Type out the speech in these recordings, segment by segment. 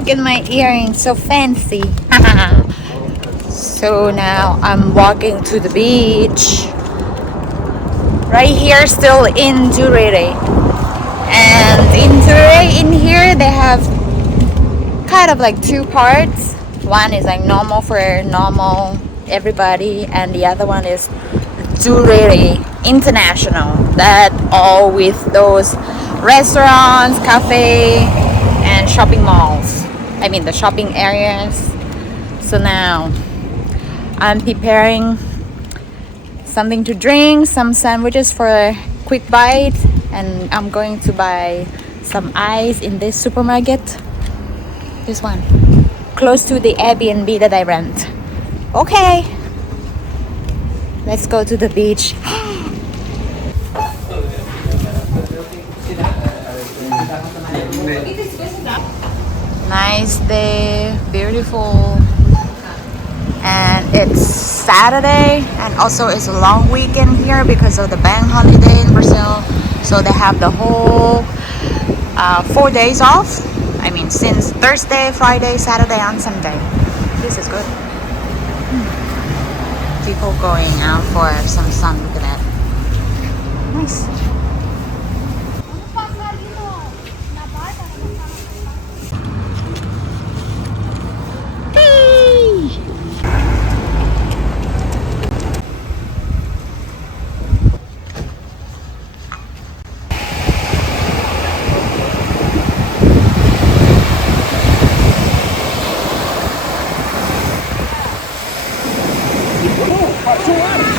look at my earrings, so fancy. So now I'm walking to the beach. Right here, still in Jurere. And in Jurere, in here, they have kind of like two parts. One is like normal for normal everybody, and the other one is Jurere International. That all with those restaurants, cafe, and shopping malls. I mean the shopping areas. So now I'm preparing something to drink, some sandwiches for a quick bite, and I'm going to buy some ice in this supermarket. This one, close to the Airbnb that I rent. Okay, let's go to the beach. Nice day, beautiful. And it's Saturday, and also it's a long weekend here because of the bank holiday in Brazil. So they have the whole 4 days off. I mean, since Thursday, Friday, Saturday, and Sunday. This is good. People going out for some sun. Look at that. Nice.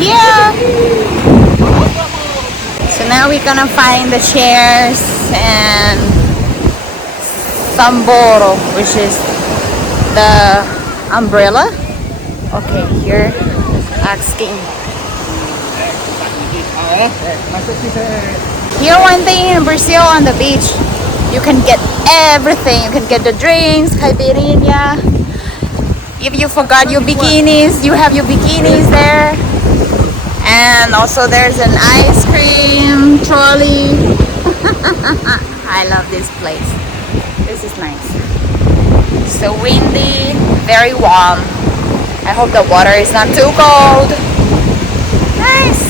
Yeah. So now we're gonna find the chairs and Samboro, which is the umbrella. Okay, here asking. Here, one thing in Brazil on the beach, you can get everything. You can get the drinks, caipirinha. If you forgot your bikinis, you have your bikinis there. And also there's an ice cream trolley. I love this place. This is nice. So windy, very warm. I hope the water is not too cold. Nice.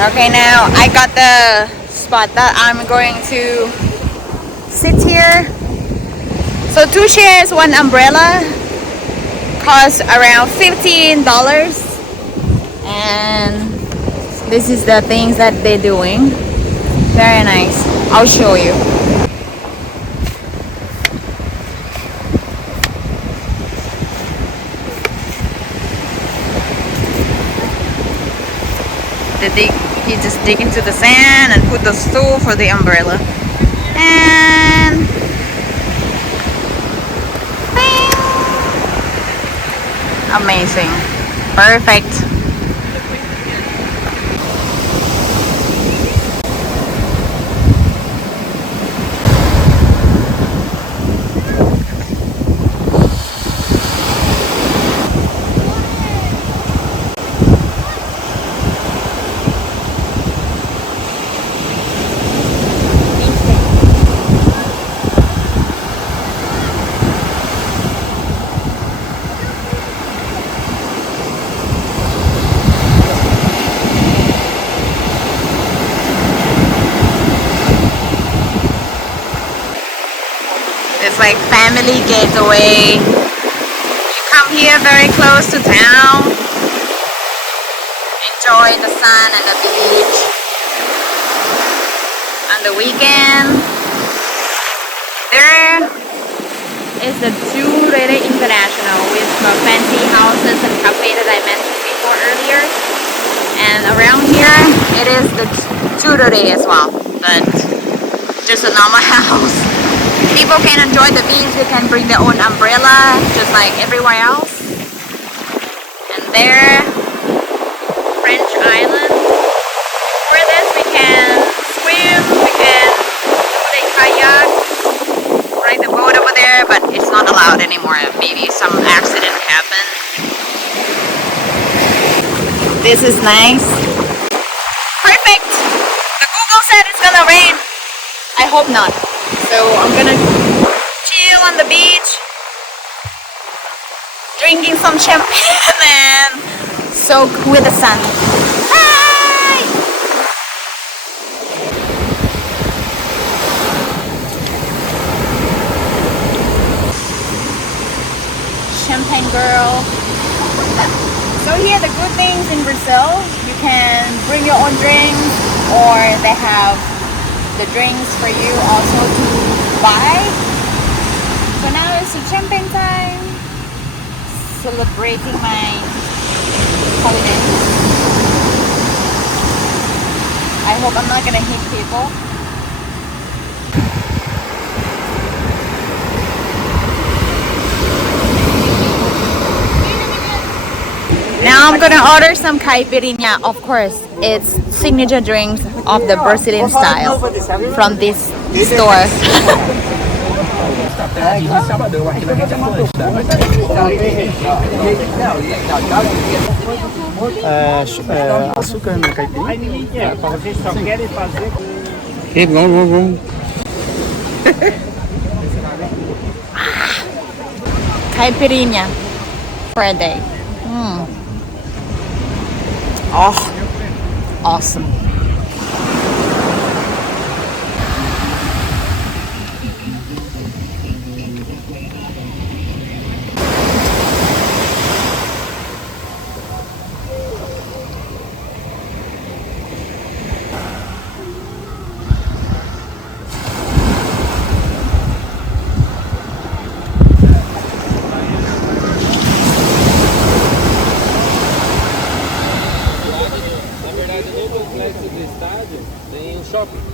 Okay, now I got the spot that I'm going to sit here. So 2 chairs, 1 umbrella, cost around $15. And this is the things that they're doing. Very nice. I'll show you. You just dig into the sand and put the stool for the umbrella. And bing! Amazing. Perfect. It's like family getaway. You come here very close to town. Enjoy the sun and the beach. On the weekend, there is the Jurere International with the fancy houses and cafe that I mentioned before earlier. And around here, it is the Jurere as well, but just a normal house. People can enjoy the beach. They can bring their own umbrella, just like everywhere else. And there, French island. For this we can swim, we can do the kayak, ride the boat over there, but it's not allowed anymore. Maybe some accident happened. This is nice. Perfect! The Google said it's gonna rain. I hope not. So I'm gonna chill on the beach, drinking some champagne and soak with the sun. Hi! Champagne girl. So here the good things in Brazil, you can bring your own drinks, or they have the drinks for you also to buy. So now it's a champagne time, celebrating my holiday. I hope I'm not gonna hit people. Now I'm gonna order some caipirinha. Of course, it's signature drinks of the Brazilian style from this store. Açúcar na caipirinha? Vocês só querem fazer. Vamos. Caipirinha for a day. Oh, awesome. Do estádio tem um shopping.